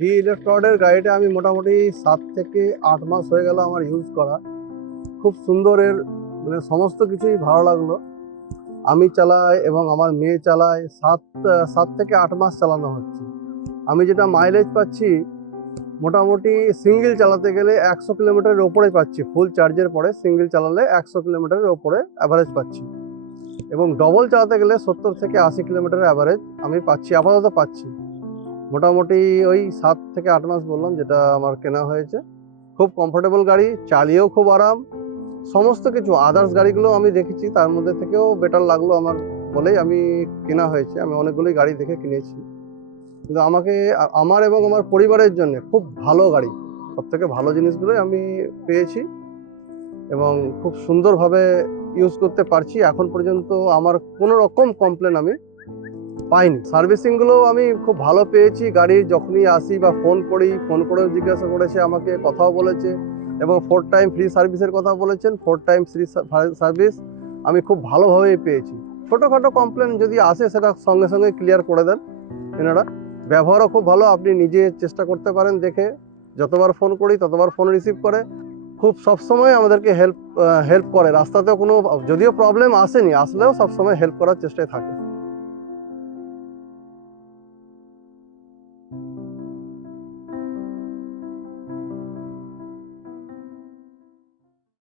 D ইলেকট্রনের গাড়িটা আমি মোটামুটি 7 থেকে 8 মাস হয়ে গেল আমার ইউজ করা। খুব সুন্দর, এর মানে সমস্ত কিছুই ভালো লাগলো। আমি চালাই এবং আমার মেয়ে চালায়, 7 থেকে 8 মাস চালানো হচ্ছে। আমি যেটা মাইলেজ পাচ্ছি মোটামুটি সিঙ্গেল চালাতে গেলে 100 কিলোমিটারের ওপরে পাচ্ছি। ফুল চার্জের পরে সিঙ্গেল চালালে 100 কিলোমিটারের ওপরে অ্যাভারেজ পাচ্ছি, এবং ডবল চালাতে গেলে 70 থেকে 80 কিলোমিটারের অ্যাভারেজ আমি পাচ্ছি, আপাতত পাচ্ছি। মোটামুটি ওই 7 থেকে 8 মাস বললাম যেটা আমার কেনা হয়েছে। খুব কমফোর্টেবল গাড়ি, চালিয়েও খুব আরাম। সমস্ত কিছু আদার্স গাড়িগুলো আমি দেখেছি, তার মধ্যে থেকেও বেটার লাগলো আমার বলেই আমি কেনা হয়েছে। আমি অনেকগুলোই গাড়ি দেখে কিনেছি, কিন্তু আমাকে আমার এবং আমার পরিবারের জন্য খুব ভালো গাড়ি, সব থেকে ভালো জিনিসগুলোই আমি পেয়েছি এবং খুব সুন্দরভাবে ইউজ করতে পারছি। এখন পর্যন্ত আমার কোনো রকম কমপ্লেন আমি পাইনি। সার্ভিসিংগুলো আমি খুব ভালো পেয়েছি। গাড়ির যখনই আসি বা ফোন করি, ফোন করেও জিজ্ঞাসা করেছে, আমাকে কথাও বলেছে এবং 4 টাইম ফ্রি সার্ভিসের কথা বলেছেন। 4 টাইম ফ্রি সার্ভিস আমি খুব ভালোভাবেই পেয়েছি। ছোটোখাটো কমপ্লেন যদি আসে সেটা সঙ্গে সঙ্গে ক্লিয়ার করে দেন এনারা। ব্যবহারও খুব ভালো, আপনি নিজে চেষ্টা করতে পারেন দেখে। যতবার ফোন করি ততবার ফোন রিসিভ করে, খুব সবসময় আমাদেরকে হেল্প করে। রাস্তাতেও কোনো যদিও প্রবলেম আসেনি, আসলেও সবসময় হেল্প করার চেষ্টায় থাকে।